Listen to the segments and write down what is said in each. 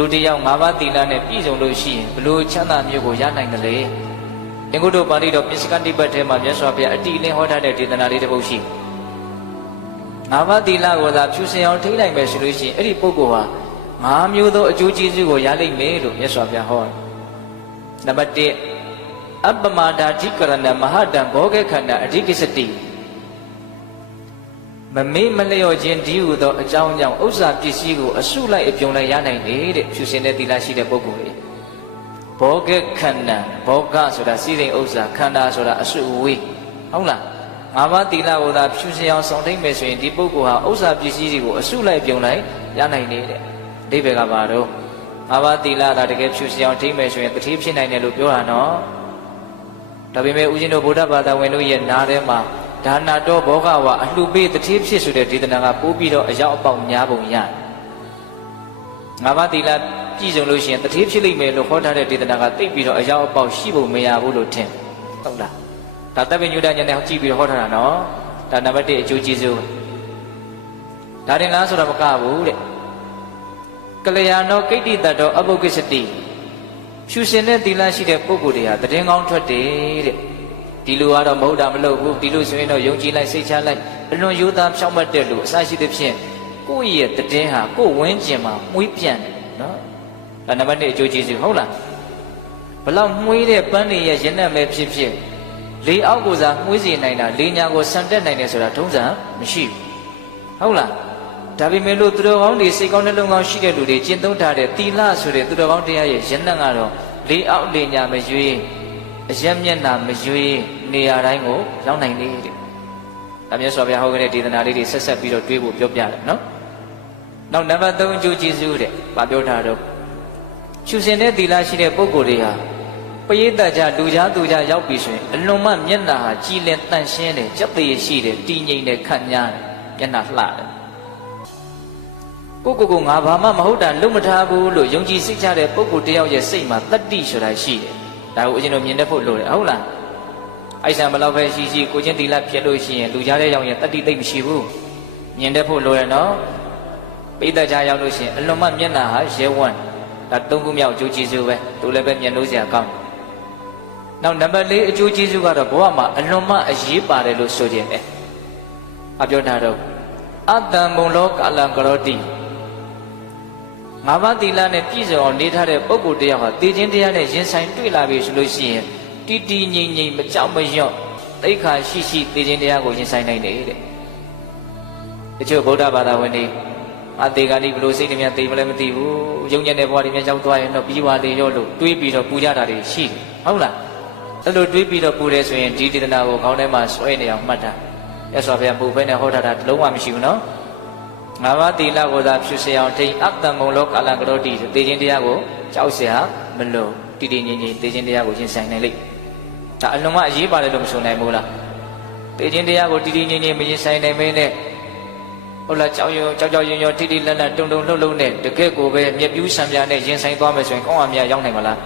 လူတစ်ယောက်၅ပါးသီလနဲ့ပြည့်စုံလို့ရှိရင်ဘလို့ချမ်းသာမျိုးကိုရနိုင်တယ်လေအင်္ဂုတ္တပါဠိတော်ပစ္စကတိပတ်ထဲမှာမြတ်စွာဘုရားအတိအလင်းဟောထားတဲ့ဒေသနာလေးတစ်ပုဒ်ရှိငါးပါးသီလကိုသာဖြူစင်အောင်ထိနိုင်မယ်ဆိုလို့ရှိရင်အဲ့ဒီပုဂ္ဂိုလ်ဟာငါးမျိုးသောအကျိုးကျေးဇူးကိုရလိမ့်မယ်လို့မြတ်စွာဘုရားဟောတယ်နံပါတ်1အပ္ပမဒါဓိကရဏမဟာတံဘောဂခန္ဓာအဓိကိစတိ မမေ့မလျော့ခြင်းဒီဟုသောအကြောင်းကြောင့်ဥစ္စာပစ္စည်းကိုအစုလိုက်အပြုံလိုက်ရနိုင်တယ်တဲ့ဖြူစင်တဲ့သီလရှိတဲ့ပုဂ္ဂိုလ်တွေဘောဂခန္ဓာဘောဂဆိုတာစီးစိမ်ဥစ္စာခန္ဓာဆိုတာအစုအဝေးဟုတ်လားငါးပါးသီလကိုသာဖြူစင်အောင်ဆောင်ထိန်မယ်ဆိုရင်ဒီပုဂ္ဂိုလ်ဟာဥစ္စာပစ္စည်းတွေကိုအစုလိုက်ပြုံလိုက်ရနိုင်တယ်တဲ့အဓိပ္ပာယ်ကဘာတော့ငါးပါးသီလသာတကယ်ဖြူစင်အောင်ထိန်မယ်ဆိုရင်တတိဖြစ်နိုင်တယ်လို့ပြောတာနော်ဒါပေမဲ့ဦးဇင်းတို့ဗုဒ္ဓဘာသာဝင်တို့ရဲ့နားထဲမှာ ဒါနာတော်ဘောဂဝါအလှပေးတတိဖြစ်ဆိုတဲ့ဒေသနာကပိုးပြီးတော့အရောက်အပေါက်များပုံရတယ်ငါးပါးသီလပြည့်စုံလို့ရှိရင်တတိဖြစ်လိမ့်မယ်လို့ဟောထားတဲ့ဒေသနာကတိတ်ပြီးတော့အရောက်အပေါက်ရှိပုံမရဘူးလို့ထင်ဟုတ်လားဒါတပ်ပညုဒညာနဲ့ကြည့်ပြီးတော့ဟောထားတာနော်ဒါနံပါတ်1အကျိုးကျေးဇူးဒါတင်လားဆိုတော့မကဘူးတဲ့ကလျာဏောကိတ္တိတ္တောအပုဂ္ဂစ္စတိဖြူရှင်တဲ့သီလရှိတဲ့ပုဂ္ဂိုလ်တွေဟာတည်င်းကောင်းထွက်တယ်တဲ့ ဒီလိုကတော့မဟုတ်တာမလုပ်ဘူးဒီလိုဆိုရင်တော့ယုံကြည်လိုက်စိတ်ချလိုက်အလွန်ရိုးသားဖြောင့်မတ်တဲ့လူအစရှိသဖြင့်ကိုယ့်ရဲ့တည်င်းဟာကိုယ့်ဝင်းကျင်မှာမွေးပြန်တယ်နော်ဒါနံပါတ်1အကျိုးကျေးဇူးဟုတ်လားဘလောက်မွေးတဲ့ပန်းတွေရဲ့ရနက်ပဲဖြစ်ဖြစ်လေအောက်ကိုစားမွေးစေနိုင်တာလေညာကိုဆန်တက်နိုင်တယ်ဆိုတာထုံးစံမရှိဘူးဟုတ်လားဒါပေမဲ့လို့သူတော်ကောင်းတွေစိတ်ကောင်းနှလုံးကောင်းရှိတဲ့လူတွေကျင့်သုံးထားတဲ့သီလဆိုတဲ့သူတော်ကောင်းတရားရဲ့ရနက်ကတော့လေအောက်လေညာမရွေး အရက်မျက်နှာမရွေးနေရာတိုင်းကိုရောက်နိုင်တယ်တဲ့။ဒါမျိုးဆိုဗျာဟောခဲ့တဲ့ဒေသနာလေးတွေဆက်ဆက်ပြီးတော့တွေးဖို့ပြောပြတယ်နော်။နောက်နံပါတ်3အကျိုးကျေးဇူးတဲ့။ဘာပြောထားတော့ချူစင်တဲ့သီလရှိတဲ့ပုဂ္ဂိုလ်တွေဟာပရိသတ်ကြလူကြားသူကြားရောက်ပြီဆိုရင်အလွန်မှမျက်နှာဟာကြည်လင်တန့်ရှင်းတယ်ကြက်သေးရှိတယ်တည်ငြိမ်တယ်ခန့်ညားတယ်မျက်နှာလှတယ်ကိုကိုကိုငါဘာမှမဟုတ်တာလုံးမထားဘူးလို့ယုံကြည်စိတ်ချတဲ့ပုဂ္ဂိုလ်တယောက်ရဲ့စိတ်မှာတတ္တိဆိုတာရှိတယ် ဒါကိုအရင်တို့မြင်တတ်ဖို့လိုတယ်ဟုတ်လားအိုက်ဆံဘလောက်ပဲရှိရှိကိုချင်းတီလာဖြစ်လို့ရှိရင်လူကြားတဲ့ရောက်ရင်တတ္တိသိမ့်မရှိဘူးမြင်တတ်ဖို့လိုရနော်ပိဋကကြားရောက်လို့ရှိရင်အလွန်မှမျက်နှာဟာရဲဝံ့ဒါသုံးခုမြောက်အကျိုးကျေးဇူးပဲသူလည်းပဲမျက်နှိုးစရာကောင်းတယ်နောက်နံပါတ်၄အကျိုးကျေးဇူးကတော့ဘဝမှာအလွန်မှအရေးပါတယ်လို့ဆိုခြင်းပဲအပြောတာတော့အတ္တံဘုံလောကလံကရောတိ ငါးပါးသီလနဲ့ပြည့်စုံအောင်နေထားတဲ့ပုဂ္ဂိုလ်တရားဟာတည်ခြင်းတရားနဲ့ရင်ဆိုင်တွေ့လာပြီဆိုလို့ရှိရင်တီတီငိမ့်ငိမ့်မကြောက်မရွံ့သိခါရှိရှိတည်ခြင်းတရားကိုရင်ဆိုင်နိုင်တယ်တဲ့တချို့ဗုဒ္ဓဘာသာဝင်တွေအသေးကတိဘလို့စိတ်တွေများသိမလဲမသိဘူးယုံညံ့တဲ့ဘဝတွေများရောက်သွားရင်တော့ပြီးပါလေရောလို့တွေးပြီးတော့ပူကြတာတွေရှိတယ်ဟုတ်လားအဲ့လိုတွေးပြီးတော့ပူတယ်ဆိုရင်ဒီတေသနာကိုခေါင်းထဲမှာဆွဲနေအောင်မှတ်တာရသော်ဘုရားပူဖဲနဲ့ဟောထားတာလုံးဝမရှိဘူးနော် ငါးပါးသီလကိုသာဖြူစေအောင်ထိန်အတ္တမုံလောကာလကရောတိသေခြင်းတရားကိုကြောက်เสียမလို့တည်တည်ငြိမ်ငြိမ်သေခြင်းတရားကိုရင်ဆိုင်နိုင်လိမ့်ဒါအလုံးမအရေးပါတယ်လို့မဆိုနိုင်ဘူးလားသေခြင်းတရားကိုတည်တည်ငြိမ်ငြိမ်မရင်ဆိုင်နိုင်မင်းနဲ့ဟုတ်လားကြောက်ရွံ့ကြောက်ကြောက်ရွံ့ရွံ့တိတိလတ်လတ်တုံတုံလှုပ်လှုပ်နဲ့တကယ့်ကိုပဲမြက်ပြူးဆံပြာနဲ့ရင်ဆိုင်သွားမယ်ဆိုရင်ကောင်းအောင်မြတ်ရောက်နိုင်မလား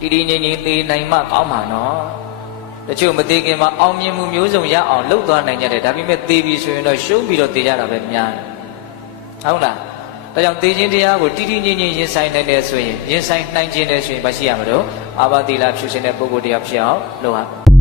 တည်တည်ငြိမ်ငြိမ်သေနိုင်မှကောင်းမှာနော် တချို့မသေးခင်မှာအောင်မြင်မှုမျိုးစုံရအောင်လှုပ်သွားနိုင်ကြတယ်ဒါပေမဲ့သေပြီဆိုရင်တော့ရှုံးပြီးတော့သေကြတာပဲများတယ်ဟုတ်လားဒါကြောင့်သေခြင်းတရားကိုတိတိငြိမ်ငြိမ်ရင်ဆိုင်နိုင်တယ်ဆိုရင်ရင်ဆိုင်နိုင်ခြင်းတယ်ဆိုရင်မရှိရမလို့အာဘသီလဖြူရှင်တဲ့ပုဂ္ဂိုလ်တရားဖြစ်အောင်လုပ်ရ